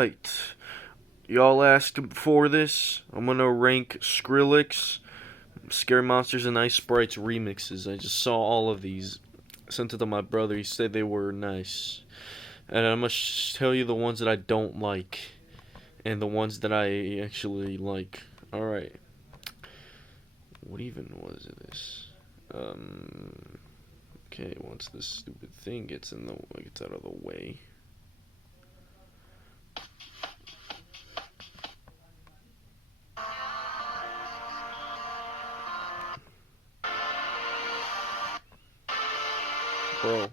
Alright. Y'all asked for this. I'm gonna rank Skrillex, Scary Monsters and Ice Sprites remixes. I just saw all of these. Sent it to my brother. He said they were nice. And I'm gonna tell you the ones that I don't like. And the ones that I actually like. Alright. What even was this? Okay, once this stupid thing gets out of the way. Bro.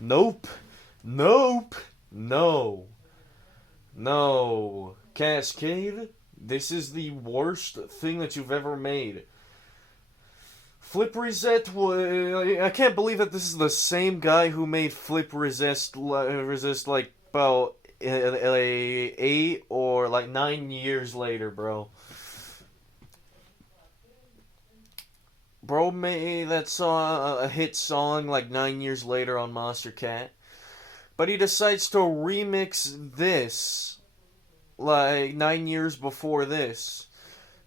Nope. Nope. No. No. Cascade, this is the worst thing that you've ever made. Flip Reset, I can't believe that this is the same guy who made Flip Resist like about 8 or like 9 years later, bro. Bro made that song a hit song like 9 years later on Monster Cat. But he decides to remix this like 9 years before this.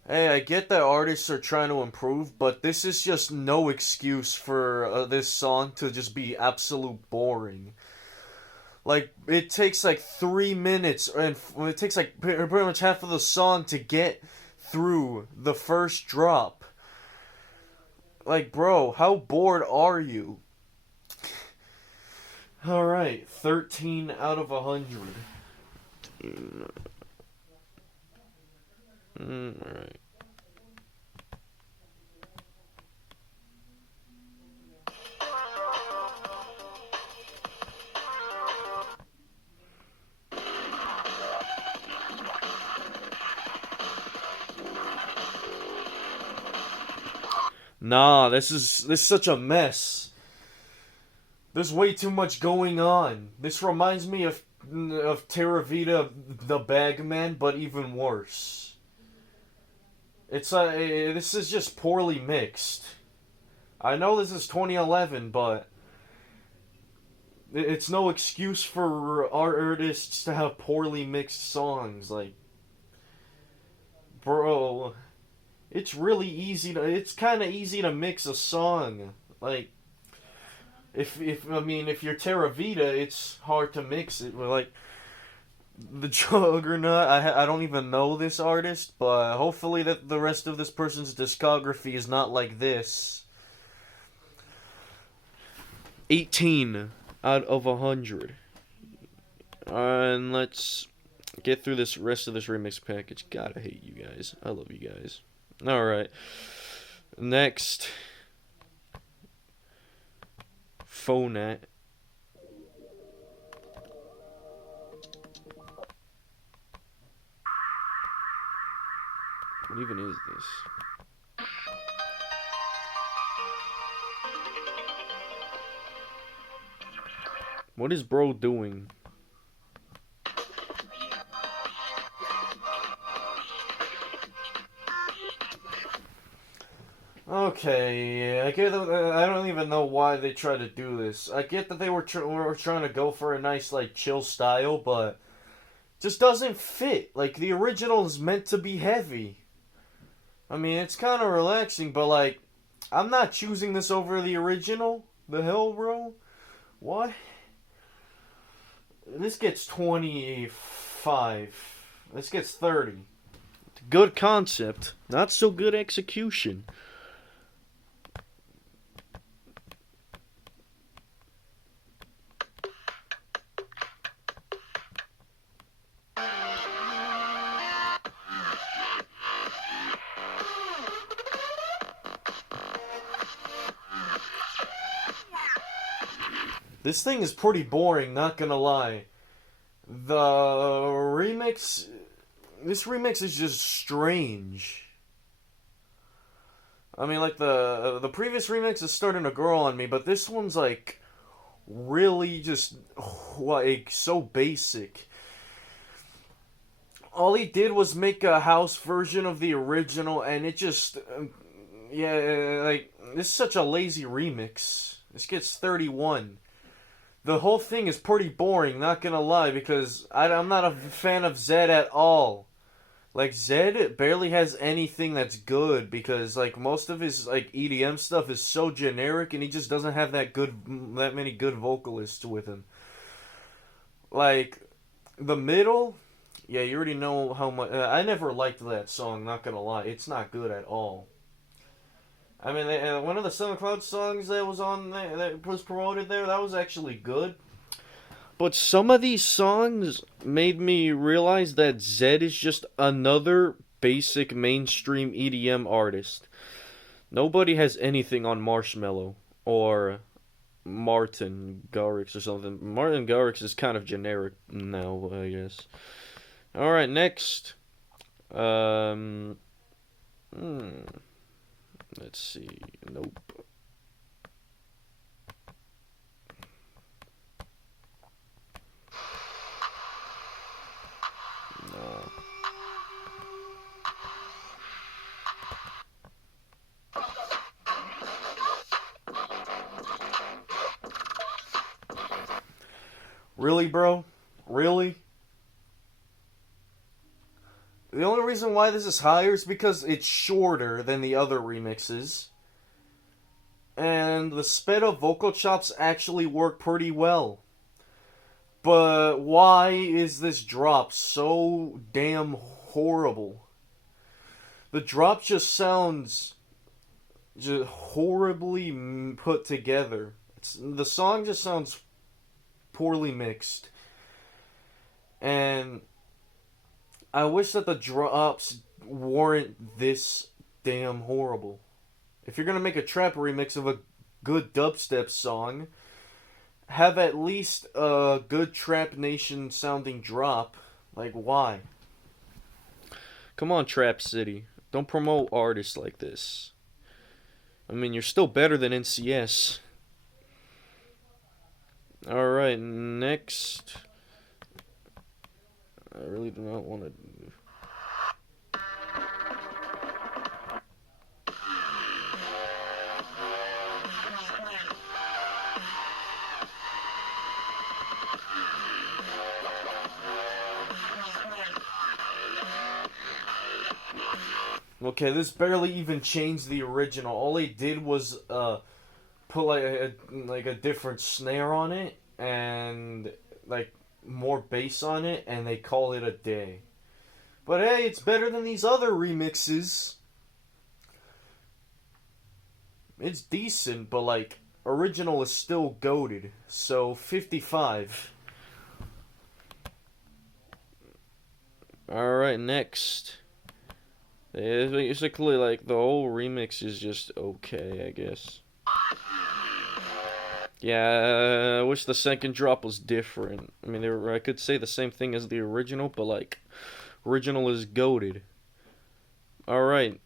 Hey, I get that artists are trying to improve, but this is just no excuse for this song to just be absolute boring. Like, it takes like 3 minutes, and it takes like pretty much half of the song to get through the first drop. Like, bro, how bored are you? Alright, 13 out of 100. Alright. Nah, this is such a mess. There's way too much going on. This reminds me of Terra Vita, the Bagman, but even worse. It's this is just poorly mixed. I know this is 2011, but it's no excuse for our artists to have poorly mixed songs. Like, bro, it's really easy to. It's kind of easy to mix a song. Like, if you're Terra Vita, it's hard to mix it. Like, the Juggernaut, I don't even know this artist, but hopefully that the rest of this person's discography is not like this. 18 out of 100. And let's get through this rest of this remix package. God, I hate you guys. I love you guys. Alright. Next. Phonat. What even is this? What is bro doing? Okay, I get that. I don't even know why they try to do this. I get that they were trying to go for a nice, like, chill style, but just doesn't fit. Like, the original is meant to be heavy. I mean, it's kind of relaxing, but, like, I'm not choosing this over the original. The hell, bro? What? This gets 25. This gets 30. Good concept. Not so good execution. This thing is pretty boring, not gonna lie. The remix... This remix is just strange. I mean, like, the previous remix is starting to grow on me, but this one's, like, really just, like, so basic. All he did was make a house version of the original, and it just... yeah, like, this is such a lazy remix. This gets 31. The whole thing is pretty boring, not gonna lie, because I'm not a fan of Zed at all. Like, Zed barely has anything that's good because, like, most of his, like, EDM stuff is so generic and he just doesn't have that many good vocalists with him. Like, the middle, yeah, you already know how much. I never liked that song, not gonna lie. It's not good at all. I mean, one of the SoundCloud songs that was on there, that was promoted there, that was actually good. But some of these songs made me realize that Zed is just another basic mainstream EDM artist. Nobody has anything on Marshmello or Martin Garrix or something. Martin Garrix is kind of generic now, I guess. Alright, next. Um. Hmm. Let's see. Nope. No. Really, bro? Really? The only reason why this is higher is because it's shorter than the other remixes. And the sped up vocal chops actually work pretty well. But why is this drop so damn horrible? The drop just sounds just horribly put together. The song just sounds poorly mixed. And I wish that the drops weren't this damn horrible. If you're gonna make a trap remix of a good dubstep song, have at least a good Trap Nation sounding drop. Like, why? Come on, Trap City. Don't promote artists like this. I mean, you're still better than NCS. Alright, next. I really do not want to. Okay, this barely even changed the original. All they did was put like a different snare on it and like more bass on it, and they call it a day. But hey, it's better than these other remixes. It's decent, but like original is still goated. So 55. All right, next. It's basically like the whole remix is just okay, I guess. Yeah, I wish the second drop was different. I mean, I could say the same thing as the original, but like, original is goated. All right.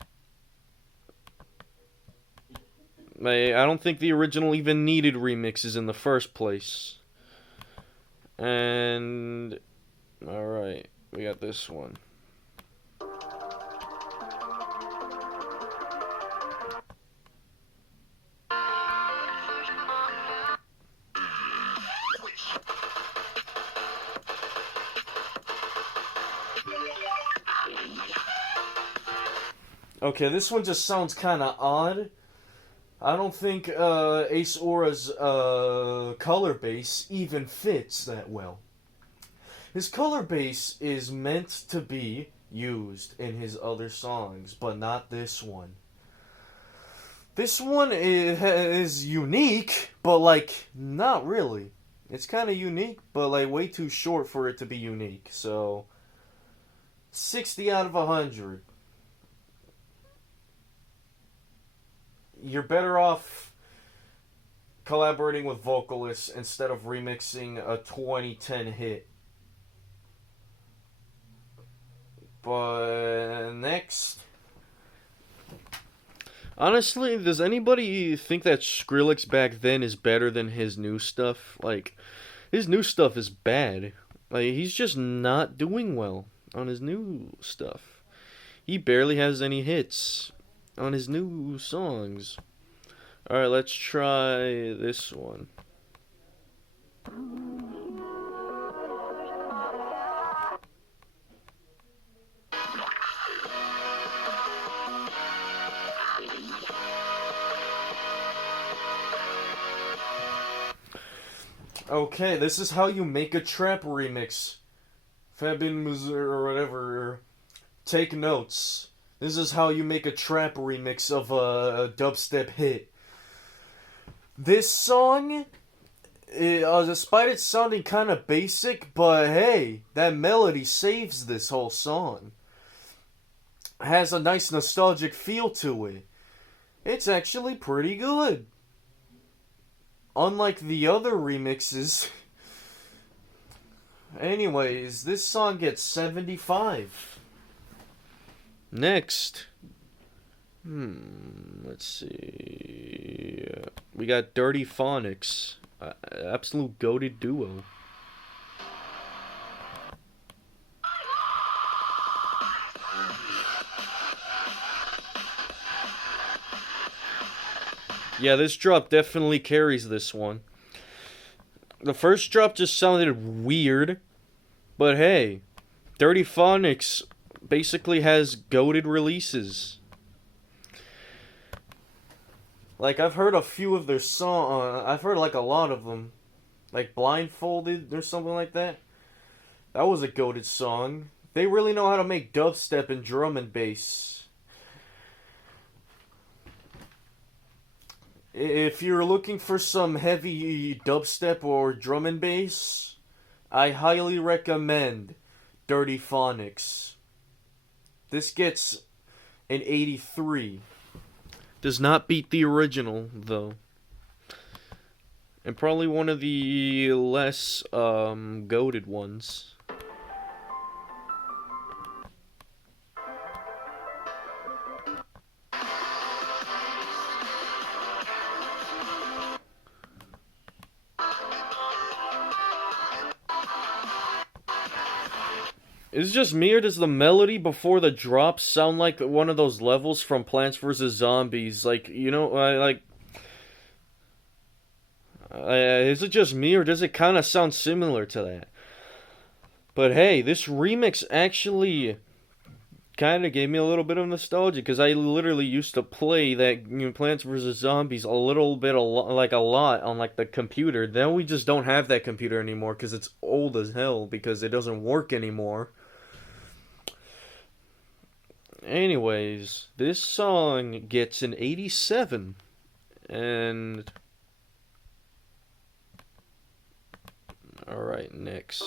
I don't think the original even needed remixes in the first place. And all right, we got this one. Okay, this one just sounds kind of odd. I don't think Ace Aura's color base even fits that well. His color base is meant to be used in his other songs, but not this one. This one is unique, but like not really. It's kind of unique, but like way too short for it to be unique. So 60 out of 100. You're better off collaborating with vocalists instead of remixing a 2010 hit. But next. Honestly, does anybody think that Skrillex back then is better than his new stuff? Like, his new stuff is bad. Like, he's just not doing well on his new stuff. He barely has any hits on his new songs. Alright, let's try this one. Okay, this is how you make a trap remix. Fabin or whatever. Take notes. This is how you make a trap remix of a dubstep hit. This song, despite it sounding kind of basic, but hey, that melody saves this whole song. It has a nice nostalgic feel to it. It's actually pretty good. Unlike the other remixes. Anyways, this song gets 75. Next. Let's see. We got Dirty Phonics. Absolute goated duo. Yeah, this drop definitely carries this one. The first drop just sounded weird, but hey, Dirty Phonics basically has goated releases. Like, I've heard a few of their songs. I've heard like a lot of them, like Blindfolded or something like that. That was a goated song. They really know how to make dubstep and drum and bass. If you're looking for some heavy dubstep or drum and bass, I highly recommend Dirty Phonics. This gets an 83. Does not beat the original, though. And probably one of the less goated ones. Is it just me, or does the melody before the drops sound like one of those levels from Plants vs. Zombies? Like, you know, is it just me, or does it kind of sound similar to that? But hey, this remix actually kind of gave me a little bit of nostalgia, because I literally used to play that, you know, Plants vs. Zombies a little bit, a lot on like the computer. Then we just don't have that computer anymore because it's old as hell, because it doesn't work anymore. Anyways, this song gets an 87. And alright, next.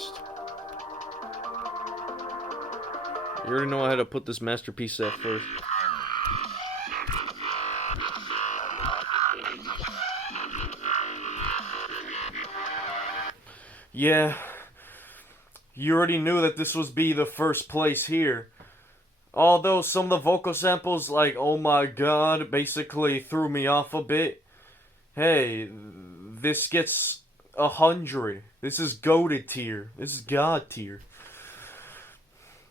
You already know how to put this masterpiece at first. Yeah, you already knew that this was be the first place here. Although some of the vocal samples, like, oh my god, basically threw me off a bit. Hey, this gets 100. This is goated tier. This is god tier.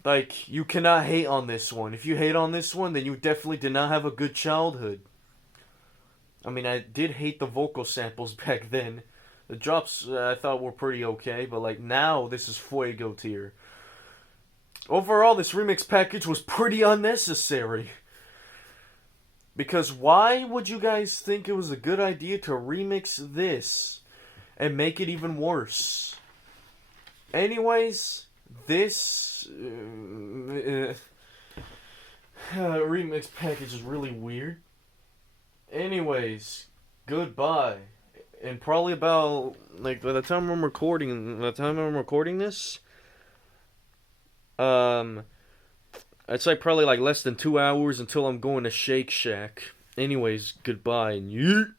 Like, you cannot hate on this one. If you hate on this one, then you definitely did not have a good childhood. I mean, I did hate the vocal samples back then. The drops I thought were pretty okay, but like now this is fuego tier. Overall, this remix package was pretty unnecessary. Because why would you guys think it was a good idea to remix this and make it even worse? Anyways, this remix package is really weird. Anyways, goodbye. And probably about, like, by the time I'm recording this, I'd say probably like less than 2 hours until I'm going to Shake Shack. Anyways, goodbye and yeet.